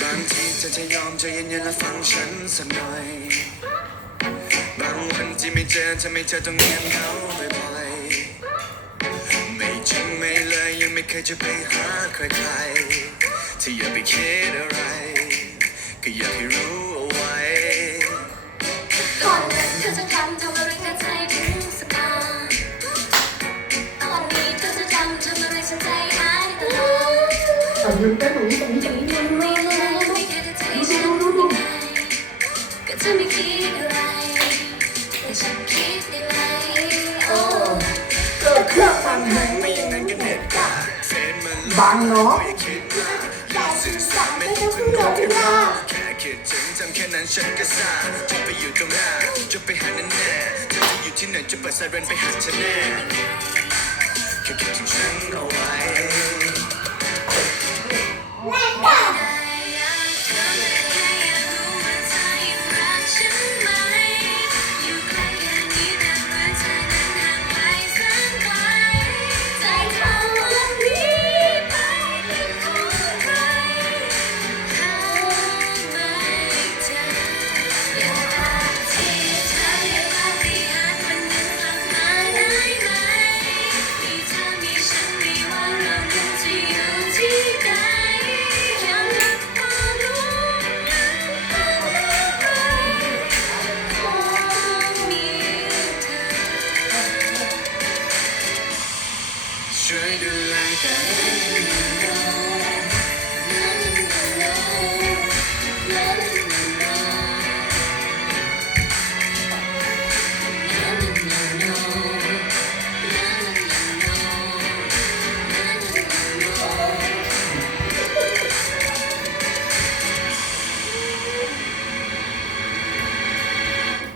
บางทีเธอจะยอมใจเย็นๆและฟังฉันสักหน่อยบางวันที่ไม่เจอเธอไม่เจอต้องเงียบเหงาบ่อยๆไม่จริงไม่เลยยังไม่เคยจะไปหาใครๆที่อย่าไปคิดอะไรก็อยากให้รู้เอาไว้ก่อนนั้นเธอจะทำอะไรแค่ใจถึงสบายตอนนี้เธอจะทำอะไรฉันใจหายตลอด ยืนเต้นตรงนี้ตรงนี้ตรงนี้ ไม่เลยไม่แค่ใจฉันยังไงก็เธอไม่คิดอะไรแต่ฉันคิดได้ไหมโอ้เกิดเครื่องมันแหง ไม่อย่างนั้นก็เน็ตกาเฟซมัน บังเนาะ อย่าคิดมากอย่าสื่อสารไม่ต้องพึ่งเราที่รักแค่คิดถึงจำแค่นั้นฉันก็สั่งจะไปอยู่ตรงหน้าจะไปหาแน่แน่เธอจะอยู่ที่ไหนจะเปิดไซเรนไปหาเธอแน่แค่คิดถึงฉันเอาไว้ช่วยดูแลกัน